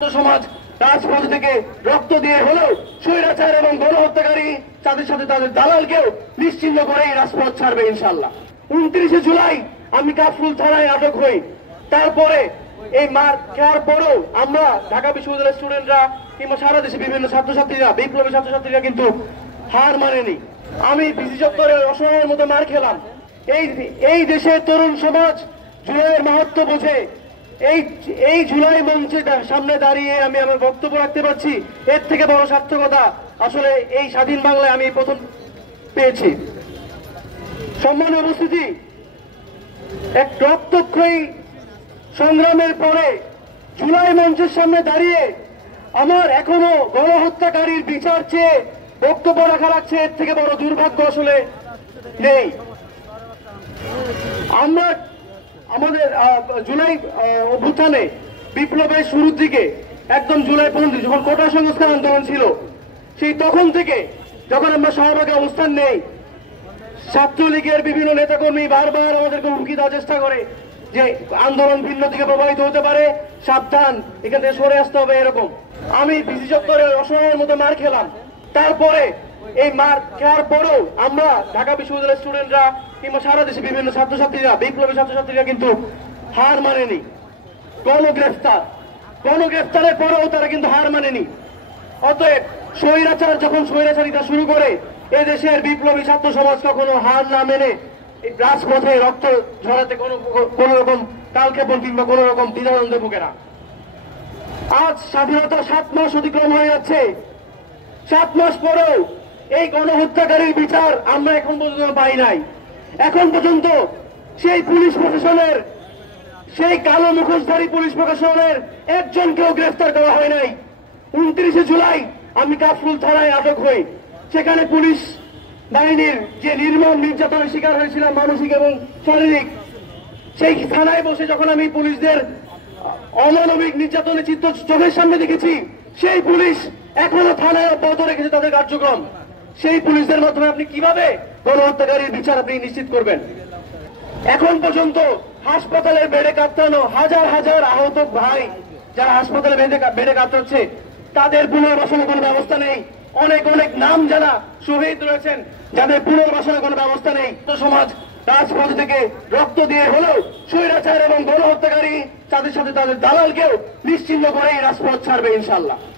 সমাজ রাজপথ থেকে রক্ত দিয়ে হলেও স্বৈরাচার এবং গণহত্যাকারী তাদের সাথে তাদের দালালকেও নিশ্চিহ্ন করেই রাজপথ ছাড়বে ইনশাল্লাহ। 29শে জুলাই আমি কাফরুল থানায় আটক হই। তারপরে এই মার খাওয়ার পরেও আমরা ঢাকা বিশ্ববিদ্যালয়ের স্টুডেন্টরা কিংবা সারা দেশে বিভিন্ন ছাত্রছাত্রীরা, বিপ্লবী ছাত্রছাত্রীরা কিন্তু হার মানেনি। আমি বিসি চত্বরের অসহায়ের মতো মার খেলাম। এই দেশের তরুণ সমাজ জুলাইয়ের মাহাত্ম্য বোঝে। এই জুলাই মঞ্চে সামনে দাঁড়িয়ে আমি আমার বক্তব্য রাখতে পারছি, এর থেকে বড় সার্থকতা আসলে এই স্বাধীন বাংলায় আমি প্রথম পেয়েছি। সম্মানীয় উপস্থিতি, এক রক্তক্ষয়ী সংগ্রামের পরে জুলাই মঞ্চের সামনে দাঁড়িয়ে আমার এখনো গণহত্যাকারীর বিচার চেয়ে বক্তব্য রাখা লাগছে, এর থেকে বড় দুর্ভাগ্য আসলে নেই। আমরা আমাদের জুলাই অভ্যুত্থানে বিপ্লবের শুরুর দিকে একদম জুলাই পর্যন্ত যখন কোটা সংস্কার আন্দোলন ছিল, সেই তখন থেকে যখন আমরা সহভাগী অবস্থান নেই, ছাত্রলীগের বিভিন্ন নেতাকর্মী বারবার আমাদেরকে হুমকি দেওয়ার চেষ্টা করে যে আন্দোলন ভিন্ন দিকে প্রবাহিত হতে পারে, সাবধান, এখান থেকে সরে আসতে হবে। এরকম আমি বিসি চত্বরের অসহায়ের মতো মার খেলাম। তারপরে এই মার খাওয়ার পরেও আমরা ঢাকা বিশ্ববিদ্যালয়ের স্টুডেন্টরা কিংবা সারা দেশে বিভিন্ন ছাত্রছাত্রীরা, বিপ্লবী ছাত্রছাত্রীরা কিন্তু হার মানেনি। গণগ্রেফতারের পরেও তারা কিন্তু হার মানেনি। অতএব স্বৈরাচার যখন স্বৈরাচারিতা শুরু করে, এদেশের বিপ্লবী ছাত্র সমাজ কখনো হার না মেনে এই রাজপথে রক্ত ঝরাতে কোন রকম কালক্ষেপণ কিংবা কোন রকম দ্বিধাদ্বন্দ্বে ভোগে না। আজ স্বাধীনতা 7 মাস অতিক্রম হয়ে যাচ্ছে। 7 মাস পরেও এই গণহত্যাকারীর বিচার আমরা এখন পর্যন্ত পাই নাই। এখন পর্যন্ত সেই পুলিশ প্রশাসনের, সেই কালো মুখোশধারী পুলিশ প্রশাসনের একজনকেও গ্রেফতার করা হয় নাই। 29শে জুলাই আমি কাফরুল থানায় আটক হই। সেখানে পুলিশ বাহিনীর যে নির্মম নির্যাতনের শিকার হয়েছিলাম, মানসিক এবং শারীরিক, সেই থানায় বসে যখন আমি পুলিশদের অমানবিক নির্যাতনের চিত্র চোখের সামনে দেখেছি, সেই পুলিশ এখনো থানায় অব্যাহত রেখেছে তাদের কার্যক্রম। সেই পুলিশদের মাধ্যমে আপনি কিভাবে গণহত্যাকারীর বিচার আপনি নিশ্চিত করবেন? এখন পর্যন্ত হাসপাতালের বেডে কাতরানো হাজার হাজার আহত ভাই যারা হাসপাতালে বেডে কাতরাচ্ছে, তাদের পুনর্বাসনের কোনো ব্যবস্থা নেই। অনেক অনেক নাম যারা শহীদ রয়েছেন, যাদের পুনর্বাসনের কোনো ব্যবস্থা নেই। সমাজ রাজপথ থেকে রক্ত দিয়ে হলেও স্বৈরাচার এবং গণহত্যাকারী তাদের সাথে তাদের দালালকেও নিশ্চিহ্ন করেই রাজপথ ছাড়বে ইনশাল্লাহ।